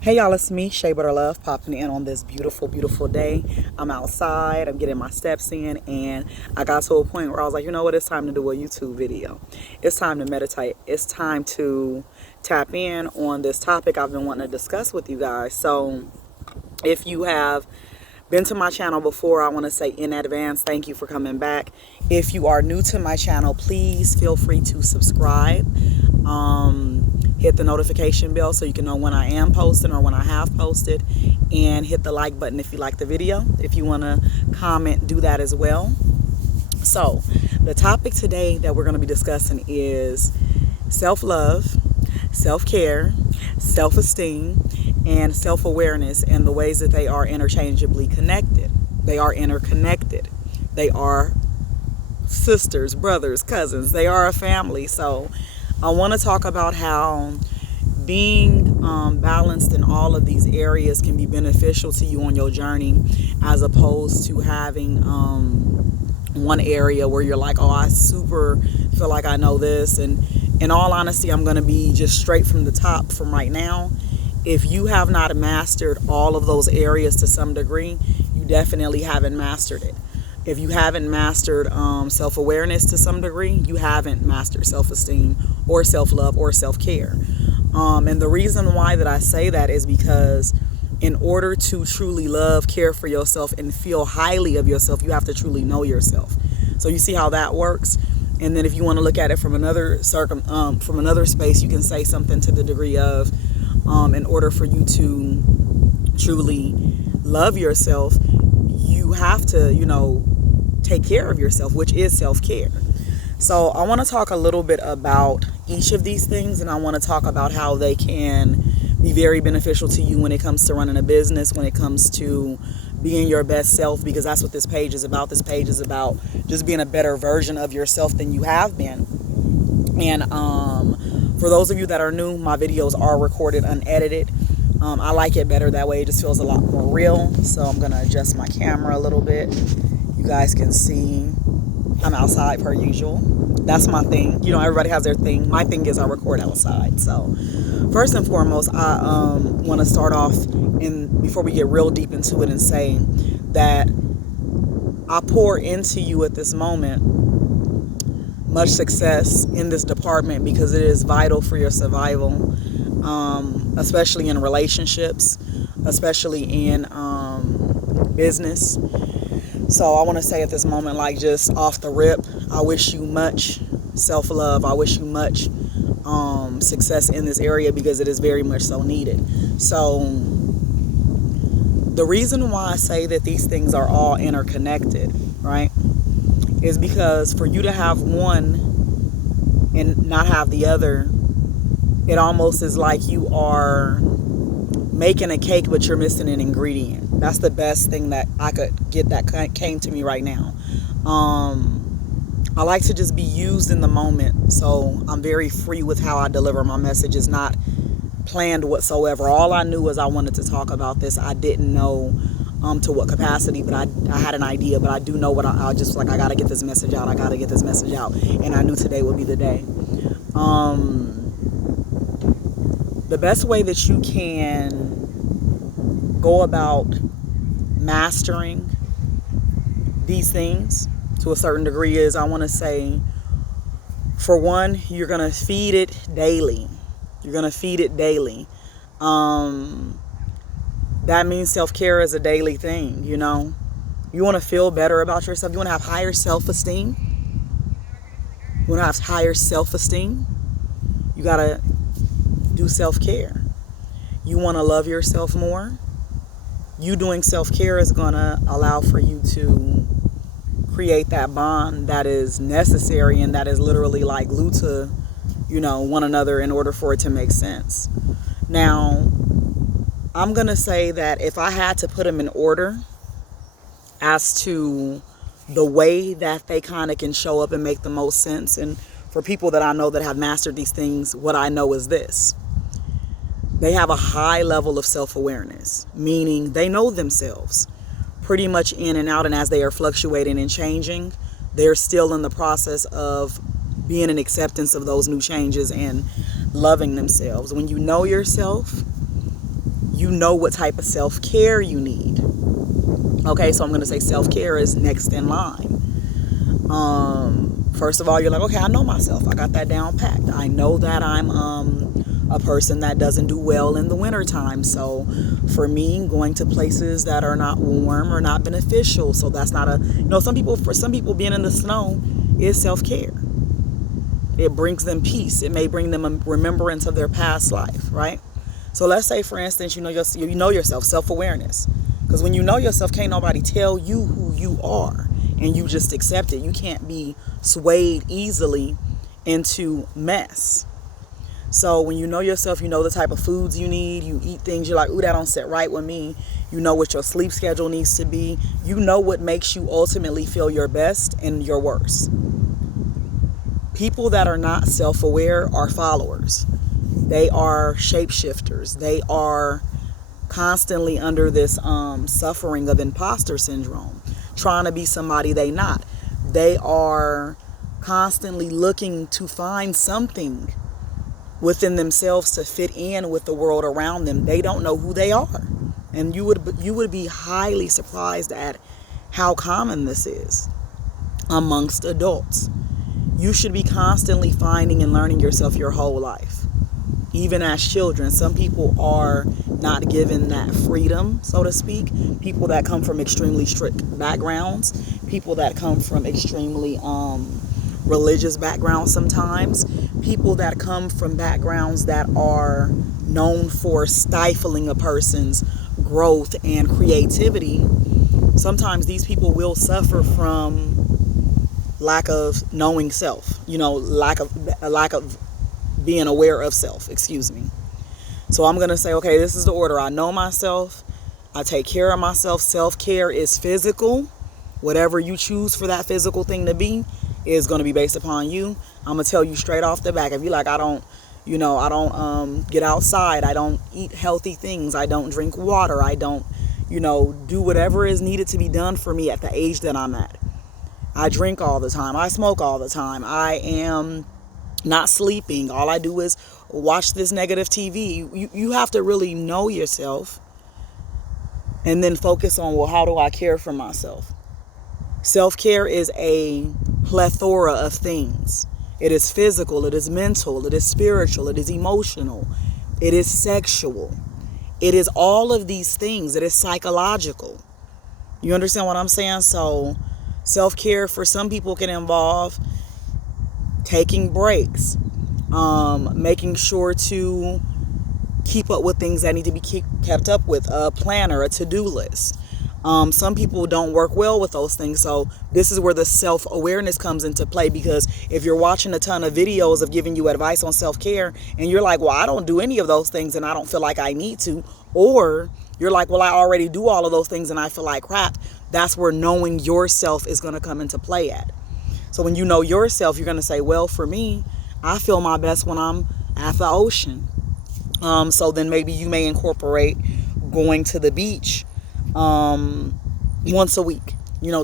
Hey y'all, it's me, Shea Butter Love, popping in on this beautiful, beautiful day. I'm outside, I'm getting my steps in, and I got to a point where I was like, you know what, it's time to do a YouTube video. It's time to meditate. It's time to tap in on this topic I've been wanting to discuss with you guys. So if you have been to my channel before, I want to say in advance, thank you for coming back. If you are new to my channel, please feel free to subscribe. Hit the notification bell so you can know when I am posting or when I have posted, and hit the like button if you like the video. If you want to comment, do that as well. So the topic today that we're going to be discussing is self-love, self-care, self-esteem, and self-awareness, and the ways that they are interchangeably connected. They are interconnected. They are sisters, brothers, cousins. They are a family. So I want to talk about how being balanced in all of these areas can be beneficial to you on your journey, as opposed to having one area where you're like, oh, I super feel like I know this. And in all honesty, I'm going to be just straight from the top from right now. If you have not mastered all of those areas to some degree, you definitely haven't mastered it. If you haven't mastered self-awareness to some degree, you haven't mastered self-esteem or self-love or self-care. And the reason why that I say that is because in order to truly love, care for yourself, and feel highly of yourself, you have to truly know yourself. So you see how that works? And then if you want to look at it from another from another space, you can say something to the degree of, in order for you to truly love yourself, you have to, take care of yourself, which is self-care. So I want to talk a little bit about each of these things, and I want to talk about how they can be very beneficial to you when it comes to running a business, when it comes to being your best self, because that's what this page is about. This page is about just being a better version of yourself than you have been. And for those of you that are new, my videos are recorded unedited. I like it better that way. It just feels a lot more real. So I'm going to adjust my camera a little bit. You guys can see I'm outside per usual. That's my thing. Everybody has their thing. My thing is I record outside. So first and foremost, I want to start off, before we get real deep into it, and say that I pour into you at this moment much success in this department, because it is vital for your survival, especially in relationships, especially in business. So I want to say at this moment, like, just off the rip, I wish you much self-love. I wish you much success in this area, because it is very much so needed. So the reason why I say that these things are all interconnected, right, is because for you to have one and not have the other, it almost is like you are making a cake but you're missing an ingredient. That's the best thing that I could get that came to me right now. I like to just be used in the moment, so I'm very free with how I deliver my message. It's not planned whatsoever. All I knew was I wanted to talk about this. I didn't know to what capacity, but I had an idea. But I do know what I just like, I gotta get this message out. I gotta get this message out, and I knew today would be the day. The best way that you can go about mastering these things to a certain degree is, I want to say, for one, you're going to feed it daily. You're going to feed it daily. That means self-care is a daily thing, You want to feel better about yourself. You want to have higher self-esteem. You want to have higher self-esteem. You got to do self-care. You want to love yourself more. You doing self-care is going to allow for you to create that bond that is necessary and that is literally like glued to, one another in order for it to make sense. Now, I'm going to say that if I had to put them in order as to the way that they kind of can show up and make the most sense, and for people that I know that have mastered these things, what I know is this: they have a high level of self-awareness, meaning they know themselves pretty much in and out, and as they are fluctuating and changing, they're still in the process of being in acceptance of those new changes and loving themselves. When you know yourself, you know what type of self-care you need. Okay, so I'm going to say self-care is next in line. First of all, you're like, okay, I know myself. I got that down packed. I know that I'm a person that doesn't do well in the wintertime. So for me, going to places that are not warm or not beneficial. So that's not for some people being in the snow is self-care. It brings them peace. It may bring them a remembrance of their past life, right? So let's say, for instance, you know yourself, self-awareness. Because when you know yourself, can't nobody tell you who you are, and you just accept it. You can't be swayed easily into mess. So when you know yourself, you know the type of foods you need. You eat things you're like, ooh, that don't sit right with me. You know what your sleep schedule needs to be. You know what makes you ultimately feel your best and your worst. People that are not self-aware are followers. They are shapeshifters. They are constantly under this suffering of imposter syndrome, trying to be somebody they not. They are constantly looking to find something within themselves to fit in with the world around them. They don't know who they are. And you would be highly surprised at how common this is amongst adults. You should be constantly finding and learning yourself your whole life. Even as children, some people are not given that freedom, so to speak. People that come from extremely strict backgrounds, people that come from extremely religious backgrounds sometimes, people that come from backgrounds that are known for stifling a person's growth and creativity. Sometimes these people will suffer from lack of knowing self, lack of being aware of self, excuse me. So I'm going to say, okay, this is the order. I know myself. I take care of myself. Self-care is physical. Whatever you choose for that physical thing to be is going to be based upon you. I'm going to tell you straight off the back. If you're like, I don't get outside. I don't eat healthy things. I don't drink water. I don't, do whatever is needed to be done for me at the age that I'm at. I drink all the time. I smoke all the time. I am not sleeping. All I do is watch this negative TV. You have to really know yourself and then focus on, well, how do I care for myself? Self-care is a plethora of things. It is physical, it is mental, it is spiritual, it is emotional, it is sexual. It is all of these things. It is psychological. You understand what I'm saying? So self-care for some people can involve taking breaks, making sure to keep up with things that need to be kept up with, a planner, a to-do list. Some people don't work well with those things. So this is where the self-awareness comes into play, because if you're watching a ton of videos of giving you advice on self-care and you're like, well, I don't do any of those things and I don't feel like I need to, or you're like, well, I already do all of those things and I feel like crap, that's where knowing yourself is going to come into play at. So when you know yourself, you're going to say, well, for me, I feel my best when I'm at the ocean. So then maybe you may incorporate going to the beach once a week,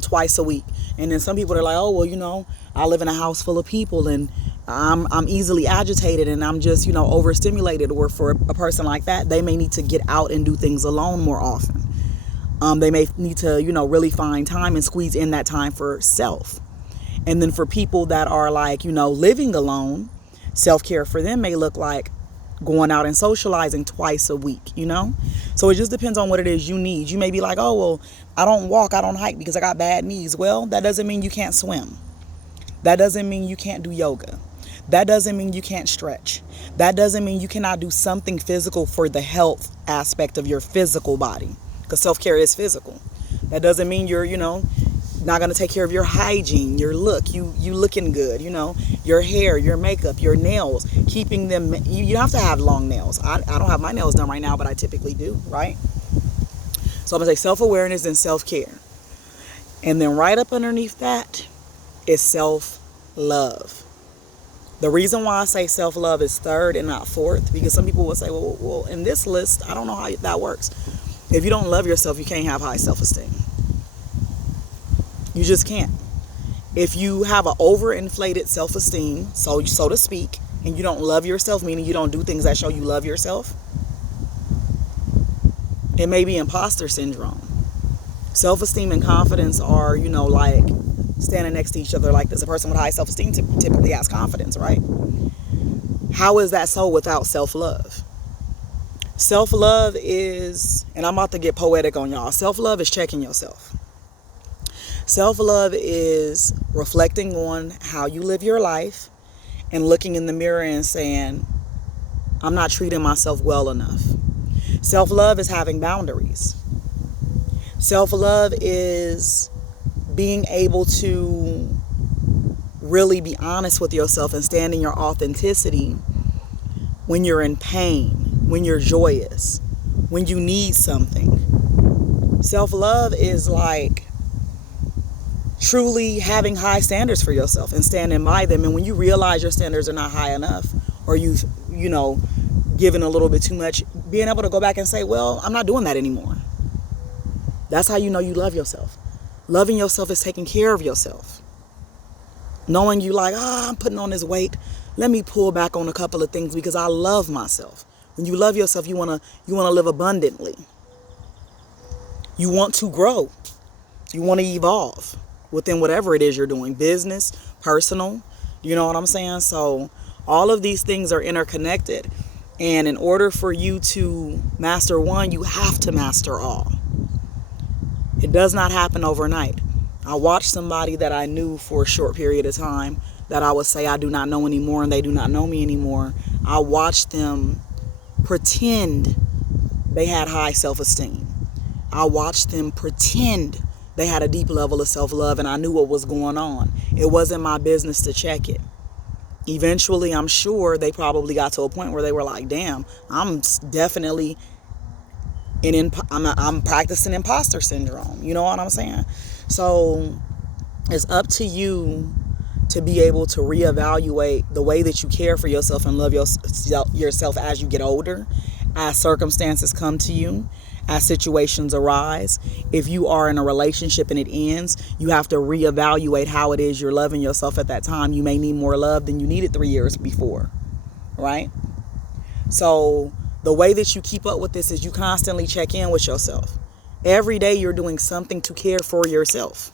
twice a week. And then some people are like, oh, well, I live in a house full of people and I'm easily agitated and I'm just, overstimulated. Or for a person like that, they may need to get out and do things alone more often. They may need to, really find time and squeeze in that time for self. And then for people that are like, living alone, self-care for them may look like going out and socializing twice a week, So it just depends on what it is you need. You may be like, oh, well, I don't walk, I don't hike because I got bad knees. Well, that doesn't mean you can't swim. That doesn't mean you can't do yoga. That doesn't mean you can't stretch. That doesn't mean you cannot do something physical for the health aspect of your physical body, because self-care is physical. That doesn't mean you're, not going to take care of your hygiene, your look, you looking good, your hair, your makeup, your nails, keeping them. You have to have long nails. I don't have my nails done right now, but I typically do, right? So I'm going to say self-awareness and self-care. And then right up underneath that is self-love. The reason why I say self-love is third and not fourth, because some people will say, well, in this list, I don't know how that works. If you don't love yourself, you can't have high self-esteem. You just can't. If you have an overinflated self-esteem, so to speak, and you don't love yourself, meaning you don't do things that show you love yourself, It may be imposter syndrome. Self-esteem and confidence are, like standing next to each other like this. A person with high self-esteem typically has confidence, right? How is that so without self-love? Self-love is, and I'm about to get poetic on y'all, self-love is checking yourself. Self-love is reflecting on how you live your life and looking in the mirror and saying, I'm not treating myself well enough. Self-love is having boundaries. Self-love is being able to really be honest with yourself and stand in your authenticity when you're in pain, when you're joyous, when you need something. Self-love is like truly having high standards for yourself and standing by them. And when you realize your standards are not high enough, or you've, given a little bit too much, being able to go back and say, well, I'm not doing that anymore. That's how you know you love yourself. Loving yourself is taking care of yourself. Knowing you like, I'm putting on this weight. Let me pull back on a couple of things because I love myself. When you love yourself, you wanna live abundantly. You want to grow. You want to evolve within whatever it is you're doing, business, personal. You know what I'm saying? So all of these things are interconnected. And in order for you to master one, you have to master all. It does not happen overnight. I watched somebody that I knew for a short period of time that I would say I do not know anymore and they do not know me anymore. I watched them pretend they had high self-esteem. I watched them pretend they had a deep level of self-love, and I knew what was going on. It wasn't my business to check it. Eventually, I'm sure they probably got to a point where they were like, damn, I'm definitely I'm practicing imposter syndrome. You know what I'm saying? So it's up to you to be able to reevaluate the way that you care for yourself and love yourself as you get older, as circumstances come to you, as situations arise. If you are in a relationship and it ends, you have to reevaluate how it is you're loving yourself at that time. You may need more love than you needed 3 years before, right? So the way that you keep up with this is you constantly check in with yourself. Every day you're doing something to care for yourself.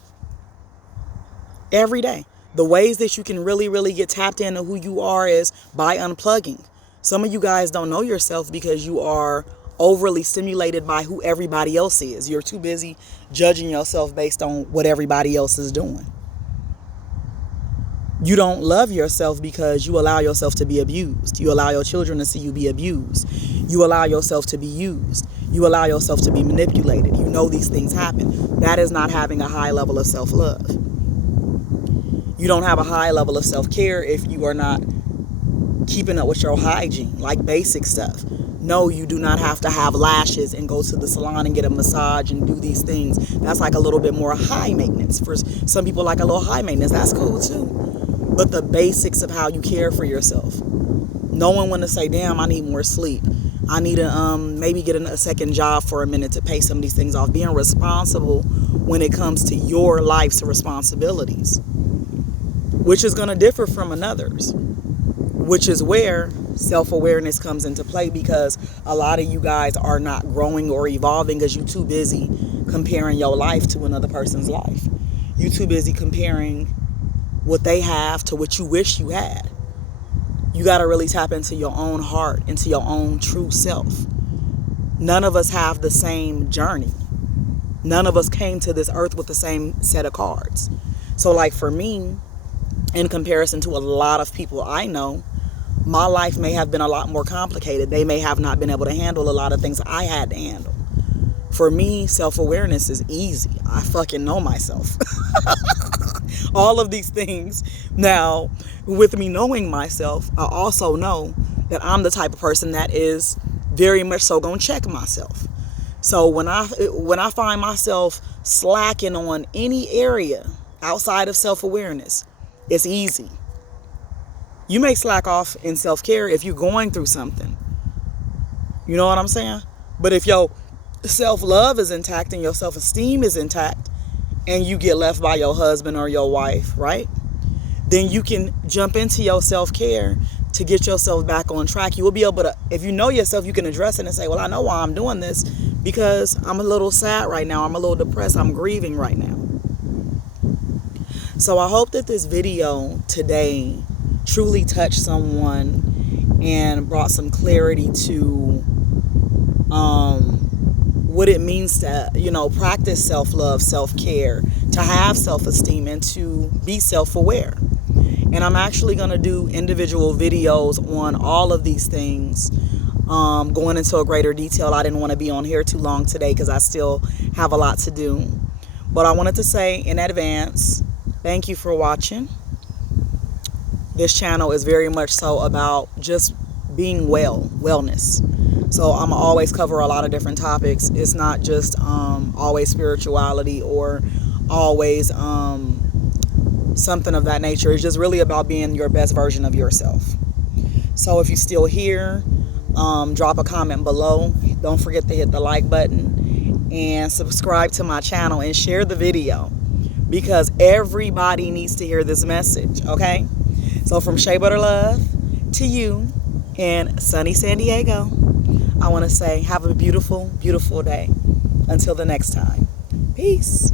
Every day. The ways that you can really, really get tapped into who you are is by unplugging. Some of you guys don't know yourself because you are overly stimulated by who everybody else is. You're too busy judging yourself based on what everybody else is doing. You don't love yourself because you allow yourself to be abused. You allow your children to see you be abused. You allow yourself to be used. You allow yourself to be manipulated. You know these things happen. That is not having a high level of self-love. You don't have a high level of self-care if you are not keeping up with your hygiene, like basic stuff. No, you do not have to have lashes and go to the salon and get a massage and do these things. That's like a little bit more high maintenance. For some people, like a little high maintenance. That's cool too. But the basics of how you care for yourself. Knowing when to say, damn, I need more sleep. I need to maybe get a second job for a minute to pay some of these things off. Being responsible when it comes to your life's responsibilities, which is going to differ from another's, which is where self-awareness comes into play, because a lot of you guys are not growing or evolving because you're too busy comparing your life to another person's life. You're too busy comparing what they have to what you wish you had. You got to really tap into your own heart, into your own true self. None of us have the same journey. None of us came to this earth with the same set of cards. So like for me, in comparison to a lot of people I know, my life may have been a lot more complicated. They may have not been able to handle a lot of things I had to handle. For me, self-awareness is easy. I fucking know myself. All of these things. Now, with me knowing myself, I also know that I'm the type of person that is very much so gonna check myself. So when I find myself slacking on any area outside of self-awareness, it's easy. You may slack off in self-care if you're going through something. You know what I'm saying? But if your self-love is intact and your self-esteem is intact, and you get left by your husband or your wife, right? Then you can jump into your self-care to get yourself back on track. You will be able to, if you know yourself, you can address it and say, well, I know why I'm doing this, because I'm a little sad right now. I'm a little depressed. I'm grieving right now. So I hope that this video today truly touched someone and brought some clarity to what it means to, practice self-love, self-care, to have self-esteem, and to be self-aware. And I'm actually going to do individual videos on all of these things, going into a greater detail. I didn't want to be on here too long today because I still have a lot to do. But I wanted to say in advance, thank you for watching. This channel is very much so about just being wellness. So I'm always cover a lot of different topics. It's not just always spirituality or always something of that nature. It's just really about being your best version of yourself. So if you're still here, drop a comment below. Don't forget to hit the like button and subscribe to my channel and share the video, because everybody needs to hear this message, okay? So from Shea Butter Love to you in sunny San Diego, I want to say have a beautiful, beautiful day. Until the next time. Peace.